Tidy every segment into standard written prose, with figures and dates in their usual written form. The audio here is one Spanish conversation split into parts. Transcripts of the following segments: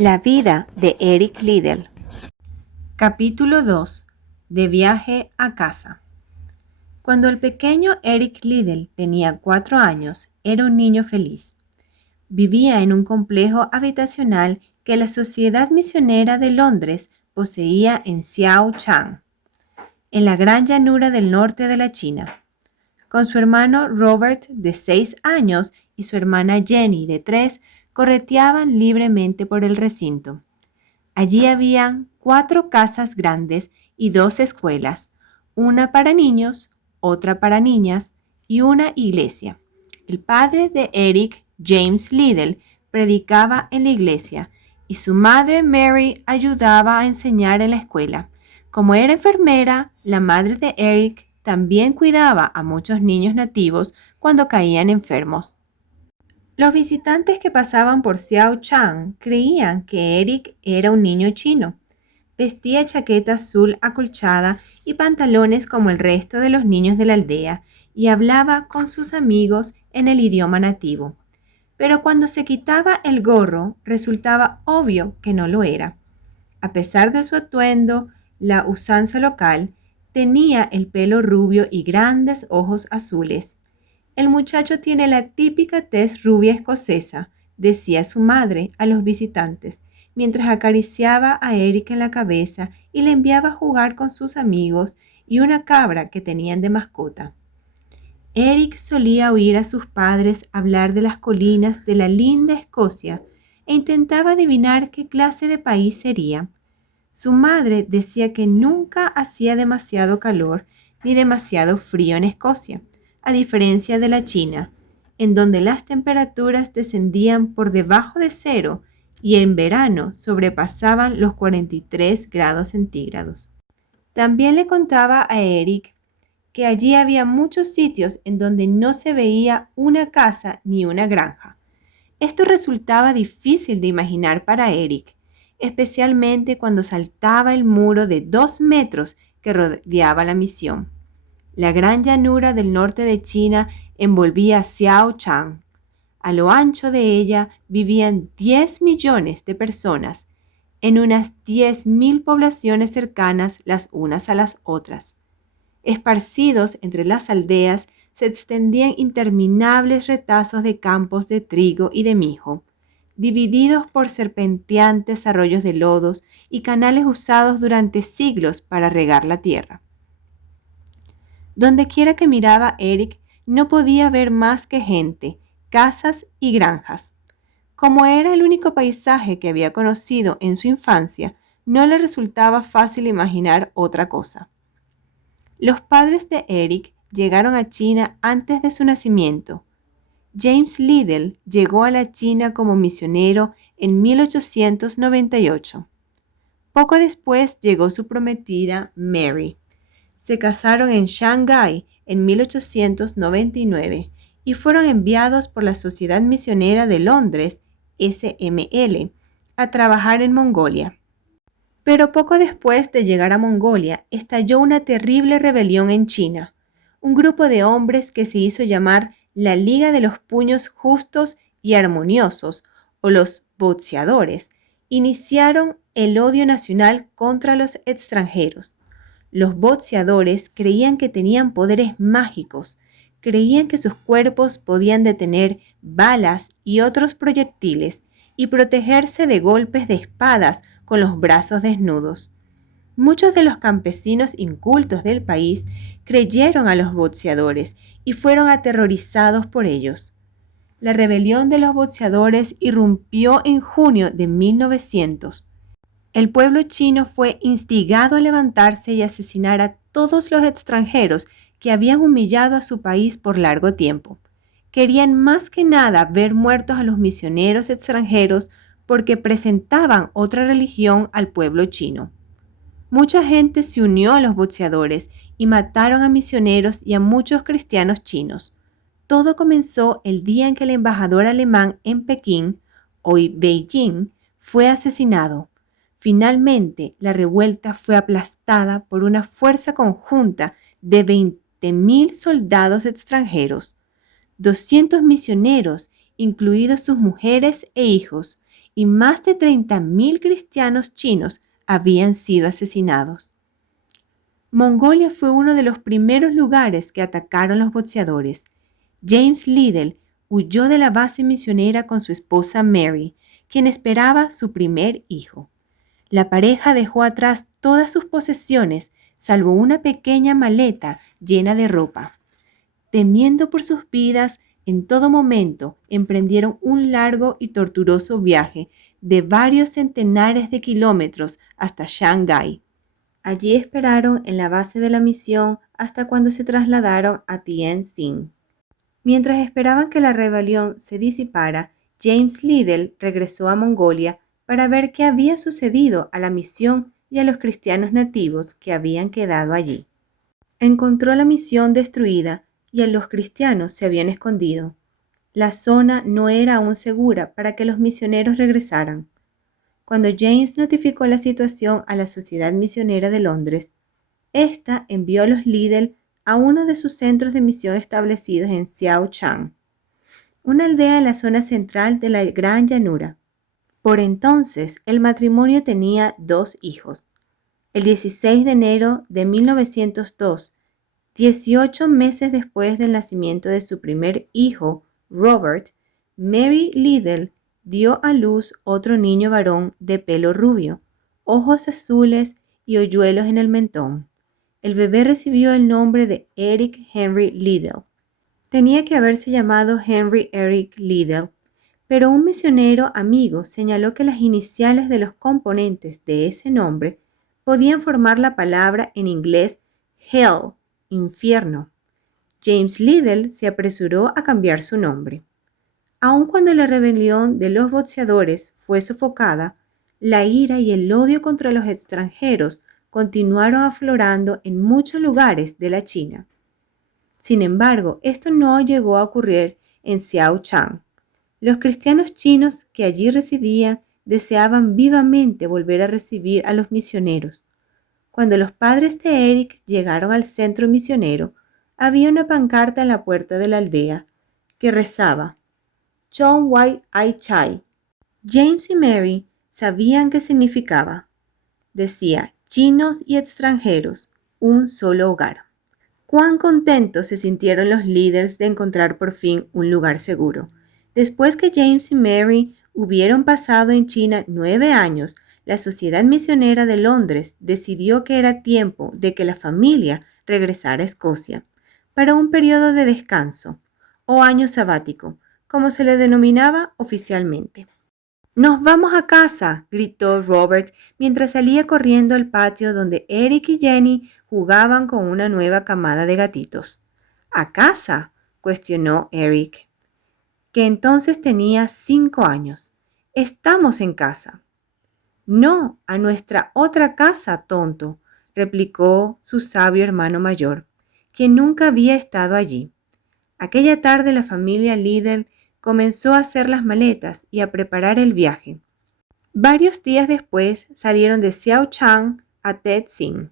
La vida de Eric Liddell. Capítulo 2. De viaje a casa. Cuando el pequeño Eric Liddell tenía 4 años, era un niño feliz. Vivía en un complejo habitacional que la Sociedad Misionera de Londres poseía en Xiao Chang, en la gran llanura del norte de la China. Con su hermano Robert, de 6 años, y su hermana Jenny, de 3, correteaban libremente por el recinto. Allí habían 4 casas grandes y 2 escuelas, una para niños, otra para niñas y una iglesia. El padre de Eric, James Liddell, predicaba en la iglesia y su madre Mary ayudaba a enseñar en la escuela. Como era enfermera, la madre de Eric también cuidaba a muchos niños nativos cuando caían enfermos. Los visitantes que pasaban por Xiao Chang creían que Eric era un niño chino. Vestía chaqueta azul acolchada y pantalones como el resto de los niños de la aldea y hablaba con sus amigos en el idioma nativo. Pero cuando se quitaba el gorro, resultaba obvio que no lo era. A pesar de su atuendo, la usanza local, tenía el pelo rubio y grandes ojos azules. El muchacho tiene la típica tez rubia escocesa, decía su madre a los visitantes, mientras acariciaba a Eric en la cabeza y le enviaba a jugar con sus amigos y una cabra que tenían de mascota. Eric solía oír a sus padres hablar de las colinas de la linda Escocia e intentaba adivinar qué clase de país sería. Su madre decía que nunca hacía demasiado calor ni demasiado frío en Escocia, a diferencia de la China, en donde las temperaturas descendían por debajo de 0 y en verano sobrepasaban los 43 grados centígrados. También le contaba a Eric que allí había muchos sitios en donde no se veía una casa ni una granja. Esto resultaba difícil de imaginar para Eric, especialmente cuando saltaba el muro de 2 metros que rodeaba la misión. La gran llanura del norte de China envolvía Xiao Chang. A lo ancho de ella vivían 10 millones de personas, en unas 10.000 poblaciones cercanas las unas a las otras. Esparcidos entre las aldeas se extendían interminables retazos de campos de trigo y de mijo, divididos por serpenteantes arroyos de lodos y canales usados durante siglos para regar la tierra. Dondequiera que miraba Eric, no podía ver más que gente, casas y granjas. Como era el único paisaje que había conocido en su infancia, no le resultaba fácil imaginar otra cosa. Los padres de Eric llegaron a China antes de su nacimiento. James Liddell llegó a la China como misionero en 1898. Poco después llegó su prometida Mary. Se casaron en Shanghái en 1899 y fueron enviados por la Sociedad Misionera de Londres, SML, a trabajar en Mongolia. Pero poco después de llegar a Mongolia, estalló una terrible rebelión en China. Un grupo de hombres que se hizo llamar la Liga de los Puños Justos y Armoniosos, o los boxeadores, iniciaron el odio nacional contra los extranjeros. Los boxeadores creían que tenían poderes mágicos, creían que sus cuerpos podían detener balas y otros proyectiles y protegerse de golpes de espadas con los brazos desnudos. Muchos de los campesinos incultos del país creyeron a los boxeadores y fueron aterrorizados por ellos. La rebelión de los boxeadores irrumpió en junio de 1900. El pueblo chino fue instigado a levantarse y asesinar a todos los extranjeros que habían humillado a su país por largo tiempo. Querían más que nada ver muertos a los misioneros extranjeros porque presentaban otra religión al pueblo chino. Mucha gente se unió a los boxeadores y mataron a misioneros y a muchos cristianos chinos. Todo comenzó el día en que el embajador alemán en Pekín, hoy Beijing, fue asesinado. Finalmente, la revuelta fue aplastada por una fuerza conjunta de 20.000 soldados extranjeros, 200 misioneros, incluidos sus mujeres e hijos, y más de 30.000 cristianos chinos habían sido asesinados. Mongolia fue uno de los primeros lugares que atacaron los boxeadores. James Liddell huyó de la base misionera con su esposa Mary, quien esperaba su primer hijo. La pareja dejó atrás todas sus posesiones, salvo una pequeña maleta llena de ropa. Temiendo por sus vidas, en todo momento emprendieron un largo y tortuoso viaje de varios centenares de kilómetros hasta Shanghái. Allí esperaron en la base de la misión hasta cuando se trasladaron a Tientsin. Mientras esperaban que la rebelión se disipara, James Liddell regresó a Mongolia para ver qué había sucedido a la misión y a los cristianos nativos que habían quedado allí. Encontró la misión destruida y a los cristianos se habían escondido. La zona no era aún segura para que los misioneros regresaran. Cuando James notificó la situación a la Sociedad Misionera de Londres, ésta envió a los Liddell a uno de sus centros de misión establecidos en Xiaochang, una aldea en la zona central de la Gran Llanura. Por entonces, el matrimonio tenía 2 hijos. El 16 de enero de 1902, 18 meses después del nacimiento de su primer hijo, Robert, Mary Liddell dio a luz otro niño varón de pelo rubio, ojos azules y hoyuelos en el mentón. El bebé recibió el nombre de Eric Henry Liddell. Tenía que haberse llamado Henry Eric Liddell, pero un misionero amigo señaló que las iniciales de los componentes de ese nombre podían formar la palabra en inglés hell, infierno. James Liddell se apresuró a cambiar su nombre. Aun cuando la rebelión de los boxeadores fue sofocada, la ira y el odio contra los extranjeros continuaron aflorando en muchos lugares de la China. Sin embargo, esto no llegó a ocurrir en Xiaochang. Los cristianos chinos que allí residían deseaban vivamente volver a recibir a los misioneros. Cuando los padres de Eric llegaron al centro misionero, había una pancarta en la puerta de la aldea que rezaba Chong Wai Ai Chai. James y Mary sabían qué significaba. Decía, chinos y extranjeros, un solo hogar. Cuán contentos se sintieron los líderes de encontrar por fin un lugar seguro. Después que James y Mary hubieron pasado en China 9 años, la Sociedad Misionera de Londres decidió que era tiempo de que la familia regresara a Escocia para un periodo de descanso o año sabático, como se le denominaba oficialmente. ¡Nos vamos a casa!, gritó Robert mientras salía corriendo al patio donde Eric y Jenny jugaban con una nueva camada de gatitos. ¿A casa?, cuestionó Eric, que entonces tenía 5 años. Estamos en casa. No, a nuestra otra casa, tonto, replicó su sabio hermano mayor, quien nunca había estado allí. Aquella tarde la familia Liddell comenzó a hacer las maletas y a preparar el viaje. Varios días después salieron de Xiaochang a Tientsin,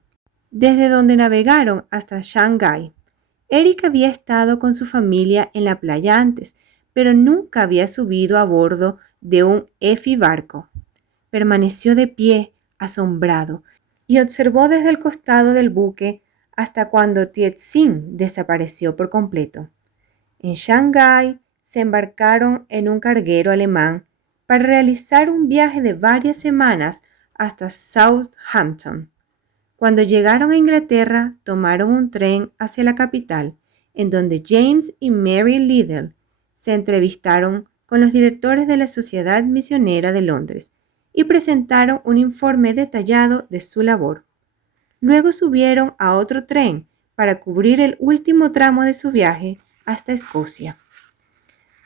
desde donde navegaron hasta Shanghái. Eric había estado con su familia en la playa antes, pero nunca había subido a bordo de un barco. Permaneció de pie, asombrado, y observó desde el costado del buque hasta cuando Tientsin desapareció por completo. En Shanghái se embarcaron en un carguero alemán para realizar un viaje de varias semanas hasta Southampton. Cuando llegaron a Inglaterra, tomaron un tren hacia la capital, en donde James y Mary Liddell se entrevistaron con los directores de la Sociedad Misionera de Londres y presentaron un informe detallado de su labor. Luego subieron a otro tren para cubrir el último tramo de su viaje hasta Escocia.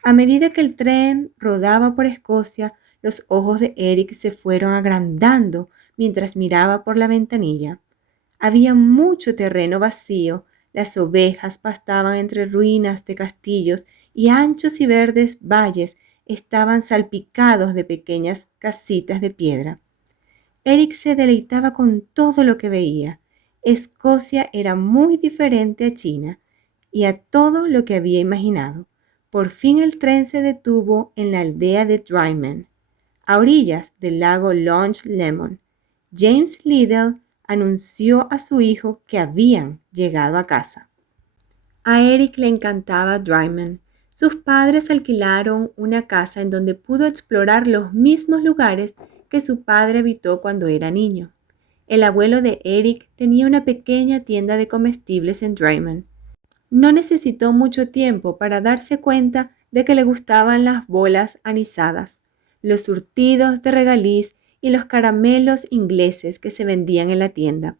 A medida que el tren rodaba por Escocia, los ojos de Eric se fueron agrandando mientras miraba por la ventanilla. Había mucho terreno vacío, las ovejas pastaban entre ruinas de castillos y anchos y verdes valles estaban salpicados de pequeñas casitas de piedra. Eric se deleitaba con todo lo que veía. Escocia era muy diferente a China y a todo lo que había imaginado. Por fin el tren se detuvo en la aldea de Drymen. A orillas del lago Loch Lomond, James Liddell anunció a su hijo que habían llegado a casa. A Eric le encantaba Drymen. Sus padres alquilaron una casa en donde pudo explorar los mismos lugares que su padre habitó cuando era niño. El abuelo de Eric tenía una pequeña tienda de comestibles en Drymen. No necesitó mucho tiempo para darse cuenta de que le gustaban las bolas anisadas, los surtidos de regaliz y los caramelos ingleses que se vendían en la tienda.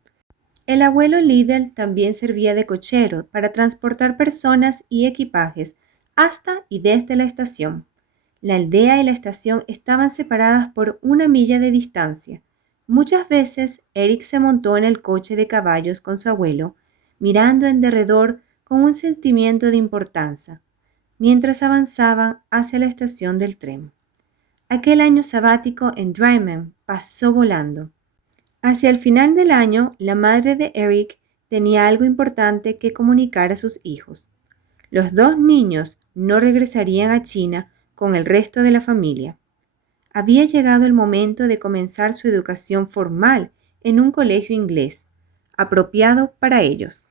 El abuelo Liddell también servía de cochero para transportar personas y equipajes hasta y desde la estación. La aldea y la estación estaban separadas por 1 milla de distancia. Muchas veces Eric se montó en el coche de caballos con su abuelo, mirando en derredor con un sentimiento de importancia, mientras avanzaban hacia la estación del tren. Aquel año sabático en Drymen pasó volando. Hacia el final del año, la madre de Eric tenía algo importante que comunicar a sus hijos. Los 2 niños no regresarían a China con el resto de la familia. Había llegado el momento de comenzar su educación formal en un colegio inglés, apropiado para ellos.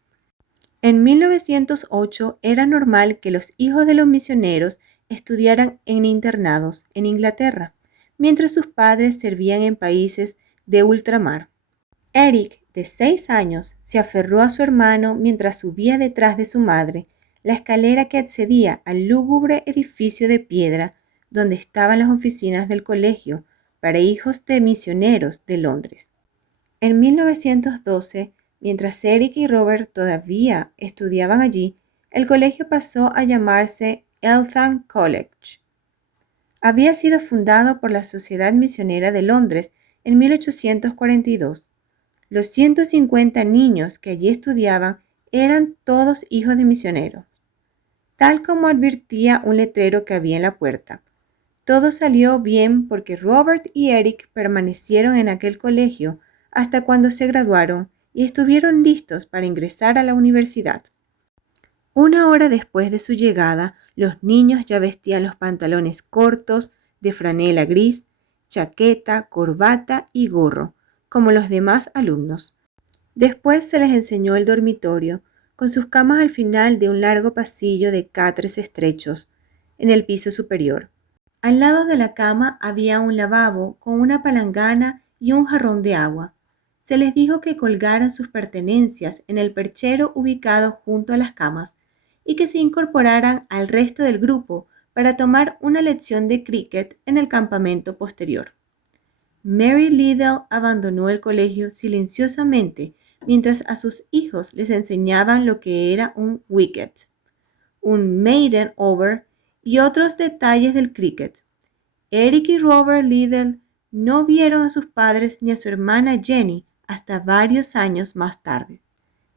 En 1908 era normal que los hijos de los misioneros estudiaran en internados en Inglaterra, mientras sus padres servían en países de ultramar. Eric, de 6 años, se aferró a su hermano mientras subía detrás de su madre la escalera que accedía al lúgubre edificio de piedra donde estaban las oficinas del colegio para hijos de misioneros de Londres. En 1912, mientras Eric y Robert todavía estudiaban allí, el colegio pasó a llamarse Eltham College. Había sido fundado por la Sociedad Misionera de Londres en 1842. Los 150 niños que allí estudiaban eran todos hijos de misioneros, tal como advertía un letrero que había en la puerta. Todo salió bien porque Robert y Eric permanecieron en aquel colegio hasta cuando se graduaron y estuvieron listos para ingresar a la universidad. 1 hora después de su llegada, los niños ya vestían los pantalones cortos, de franela gris, chaqueta, corbata y gorro, como los demás alumnos. Después se les enseñó el dormitorio, con sus camas al final de un largo pasillo de catres estrechos, en el piso superior. Al lado de la cama había un lavabo con una palangana y un jarrón de agua. Se les dijo que colgaran sus pertenencias en el perchero ubicado junto a las camas y que se incorporaran al resto del grupo para tomar una lección de cricket en el campamento posterior. Mary Liddell abandonó el colegio silenciosamente mientras a sus hijos les enseñaban lo que era un wicket, un maiden over y otros detalles del cricket. Eric y Robert Liddell no vieron a sus padres ni a su hermana Jenny hasta varios años más tarde.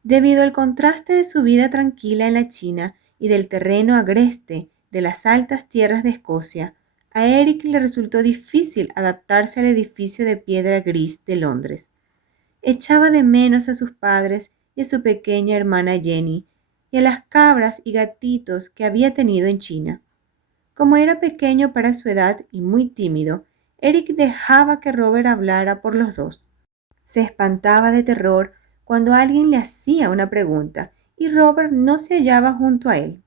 Debido al contraste de su vida tranquila en la China y del terreno agreste de las altas tierras de Escocia, a Eric le resultó difícil adaptarse al edificio de piedra gris de Londres. Echaba de menos a sus padres y a su pequeña hermana Jenny y a las cabras y gatitos que había tenido en China. Como era pequeño para su edad y muy tímido, Eric dejaba que Robert hablara por los dos. Se espantaba de terror cuando alguien le hacía una pregunta y Robert no se hallaba junto a él.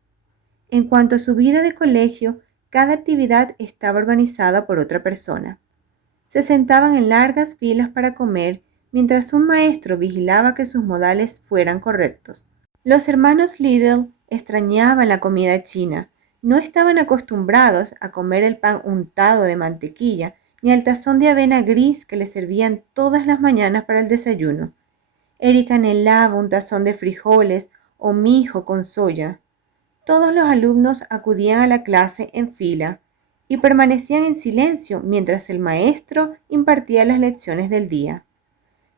En cuanto a su vida de colegio, cada actividad estaba organizada por otra persona. Se sentaban en largas filas para comer mientras un maestro vigilaba que sus modales fueran correctos. Los hermanos Liddell extrañaban la comida china. No estaban acostumbrados a comer el pan untado de mantequilla ni al tazón de avena gris que les servían todas las mañanas para el desayuno. Eric anhelaba un tazón de frijoles o mijo con soya. Todos los alumnos acudían a la clase en fila y permanecían en silencio mientras el maestro impartía las lecciones del día.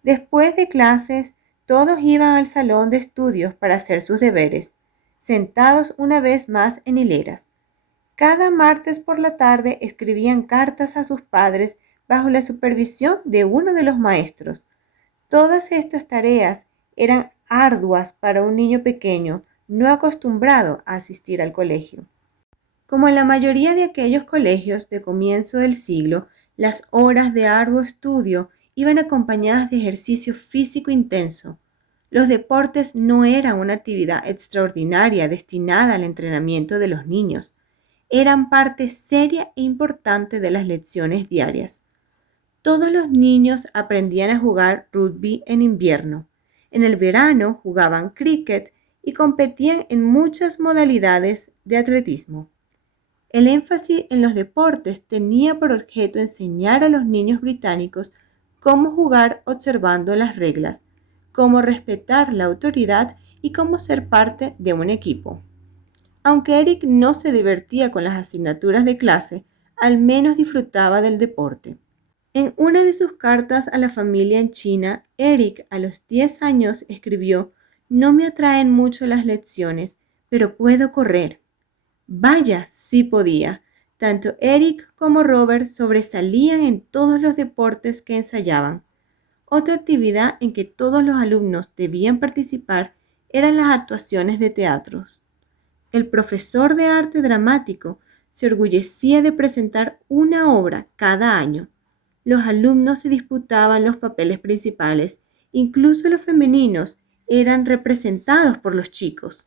Después de clases, todos iban al salón de estudios para hacer sus deberes, sentados una vez más en hileras. Cada martes por la tarde escribían cartas a sus padres bajo la supervisión de uno de los maestros. Todas estas tareas eran arduas para un niño pequeño no acostumbrado a asistir al colegio. Como en la mayoría de aquellos colegios de comienzo del siglo, Las horas de arduo estudio iban acompañadas de ejercicio físico intenso. Los deportes no eran una actividad extraordinaria destinada al entrenamiento de los niños. Eran parte seria e importante de las lecciones diarias. Todos los niños aprendían a jugar rugby en invierno. En el verano jugaban cricket y competían en muchas modalidades de atletismo. El énfasis en los deportes tenía por objeto enseñar a los niños británicos cómo jugar observando las reglas, cómo respetar la autoridad y cómo ser parte de un equipo. Aunque Eric no se divertía con las asignaturas de clase, al menos disfrutaba del deporte. En una de sus cartas a la familia en China, Eric a los 10 años escribió: "No me atraen mucho las lecciones, pero puedo correr". Vaya, sí podía. Tanto Eric como Robert sobresalían en todos los deportes que ensayaban. Otra actividad en que todos los alumnos debían participar eran las actuaciones de teatros. El profesor de arte dramático se orgullecía de presentar una obra cada año. Los alumnos se disputaban los papeles principales, incluso los femeninos eran representados por los chicos.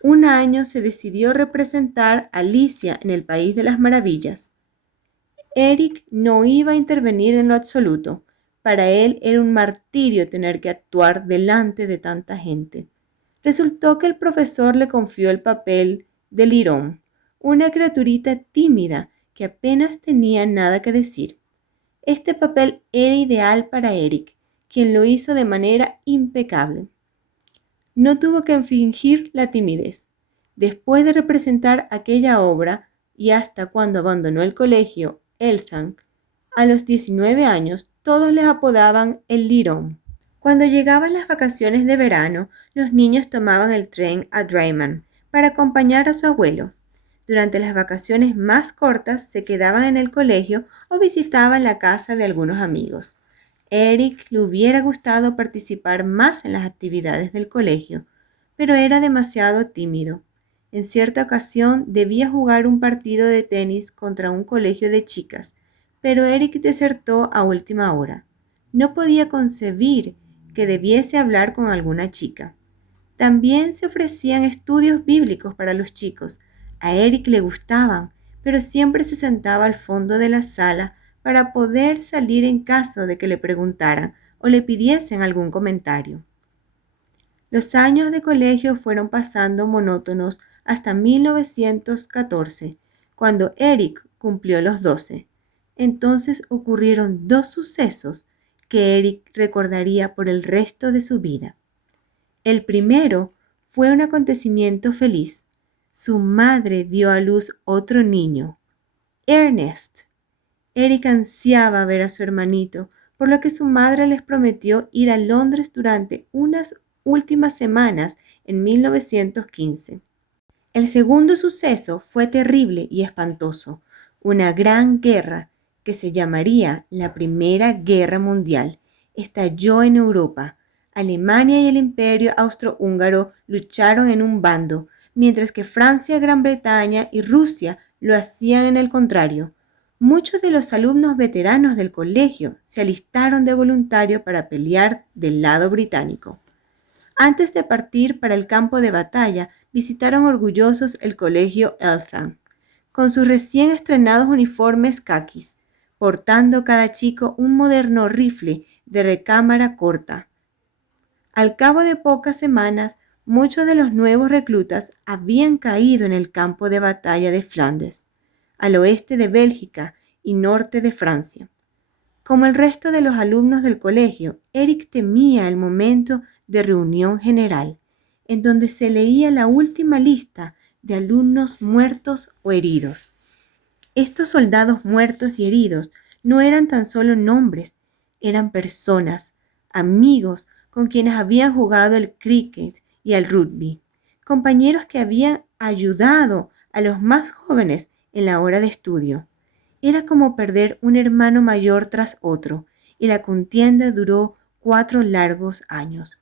Un año se decidió representar a Alicia en el País de las Maravillas. Eric no iba a intervenir en lo absoluto. Para él era un martirio tener que actuar delante de tanta gente. Resultó que el profesor le confió el papel de Lirón, una criaturita tímida que apenas tenía nada que decir. Este papel era ideal para Eric, quien lo hizo de manera impecable. No tuvo que fingir la timidez. Después de representar aquella obra y hasta cuando abandonó el colegio Eltham, a los 19 años, todos les apodaban el Lirón. Cuando llegaban las vacaciones de verano, los niños tomaban el tren a Drayman para acompañar a su abuelo. Durante las vacaciones más cortas se quedaban en el colegio o visitaban la casa de algunos amigos. Eric le hubiera gustado participar más en las actividades del colegio, pero era demasiado tímido. En cierta ocasión debía jugar un partido de tenis contra un colegio de chicas, pero Eric desertó a última hora. No podía concebir que debiese hablar con alguna chica. También se ofrecían estudios bíblicos para los chicos. A Eric le gustaban, pero siempre se sentaba al fondo de la sala para poder salir en caso de que le preguntaran o le pidiesen algún comentario. Los años de colegio fueron pasando monótonos hasta 1914, cuando Eric cumplió los 12. Entonces ocurrieron dos sucesos que Eric recordaría por el resto de su vida. El primero fue un acontecimiento feliz. Su madre dio a luz otro niño, Ernest. Eric ansiaba ver a su hermanito, por lo que su madre les prometió ir a Londres durante unas últimas semanas en 1915. El segundo suceso fue terrible y espantoso, una gran guerra que se llamaría la Primera Guerra Mundial. Estalló en Europa. Alemania y el Imperio Austrohúngaro lucharon en un bando, mientras que Francia, Gran Bretaña y Rusia lo hacían en el contrario. Muchos de los alumnos veteranos del colegio se alistaron de voluntario para pelear del lado británico. Antes de partir para el campo de batalla, visitaron orgullosos el colegio Eltham, con sus recién estrenados uniformes caquis, portando cada chico un moderno rifle de recámara corta. Al cabo de pocas semanas, muchos de los nuevos reclutas habían caído en el campo de batalla de Flandes, al oeste de Bélgica y norte de Francia. Como el resto de los alumnos del colegio, Eric temía el momento de reunión general, en donde se leía la última lista de alumnos muertos o heridos. Estos soldados muertos y heridos no eran tan solo nombres, eran personas, amigos con quienes habían jugado al cricket y al rugby, compañeros que habían ayudado a los más jóvenes en la hora de estudio. Era como perder un hermano mayor tras otro, y la contienda duró 4 largos años.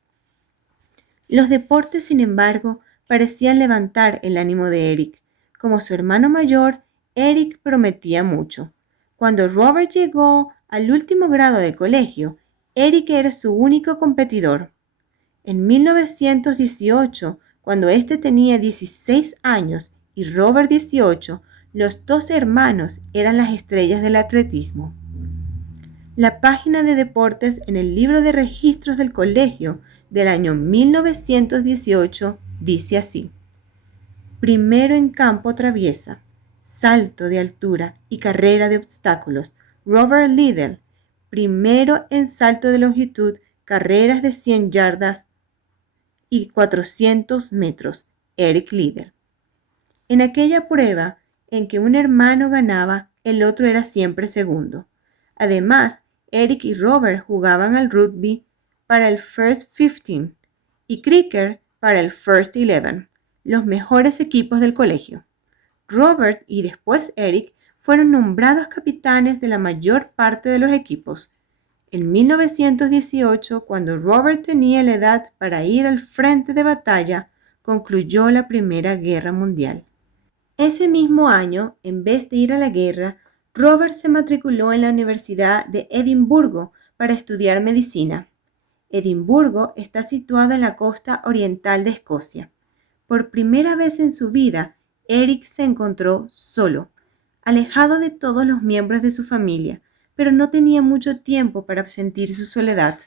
Los deportes, sin embargo, parecían levantar el ánimo de Eric. Como su hermano mayor, Eric prometía mucho. Cuando Robert llegó al último grado del colegio, Eric era su único competidor. En 1918, cuando éste tenía 16 años y Robert 18, los dos hermanos eran las estrellas del atletismo. La página de deportes en el libro de registros del colegio del año 1918 dice así: primero en campo traviesa, salto de altura y carrera de obstáculos, Robert Liddell. Primero en salto de longitud, carreras de 100 yardas y 400 metros, Eric Liddell. En aquella prueba en que un hermano ganaba, el otro era siempre segundo. Además, Eric y Robert jugaban al rugby para el First 15 y cricket para el First 11, los mejores equipos del colegio. Robert y después Eric fueron nombrados capitanes de la mayor parte de los equipos. En 1918, cuando Robert tenía la edad para ir al frente de batalla, concluyó la Primera Guerra Mundial. Ese mismo año, en vez de ir a la guerra, Robert se matriculó en la Universidad de Edimburgo para estudiar medicina. Edimburgo está situado en la costa oriental de Escocia. Por primera vez en su vida, Eric se encontró solo, alejado de todos los miembros de su familia, pero no tenía mucho tiempo para sentir su soledad.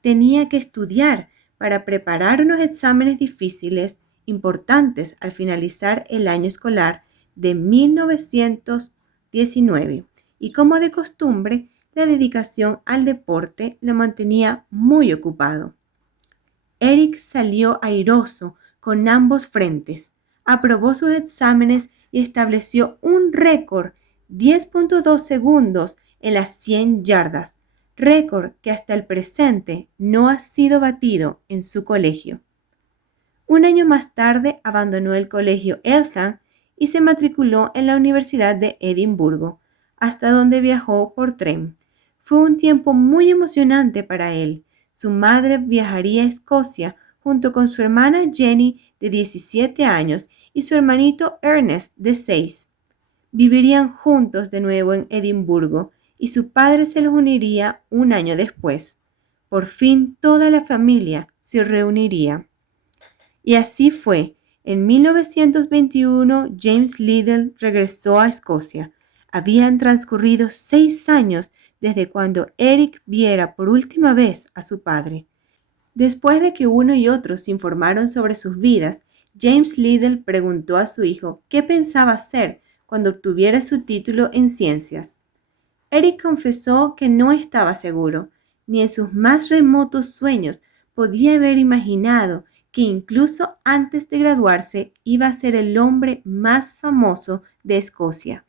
Tenía que estudiar para preparar unos exámenes difíciles importantes al finalizar el año escolar de 1919 y, como de costumbre, la dedicación al deporte lo mantenía muy ocupado. Eric salió airoso con ambos frentes, aprobó sus exámenes y estableció un récord 10.2 segundos en las 100 yardas, récord que hasta el presente no ha sido batido en su colegio. Un año más tarde abandonó el colegio Eltham y se matriculó en la Universidad de Edimburgo, hasta donde viajó por tren. Fue un tiempo muy emocionante para él. Su madre viajaría a Escocia junto con su hermana Jenny, de 17 años, y su hermanito Ernest, de 6. Vivirían juntos de nuevo en Edimburgo y su padre se los uniría un año después. Por fin toda la familia se reuniría. Y así fue. En 1921, James Liddell regresó a Escocia. Habían transcurrido 6 años desde cuando Eric viera por última vez a su padre. Después de que uno y otro se informaron sobre sus vidas, James Liddell preguntó a su hijo qué pensaba hacer cuando obtuviera su título en ciencias. Eric confesó que no estaba seguro, ni en sus más remotos sueños podía haber imaginado que incluso antes de graduarse iba a ser el hombre más famoso de Escocia.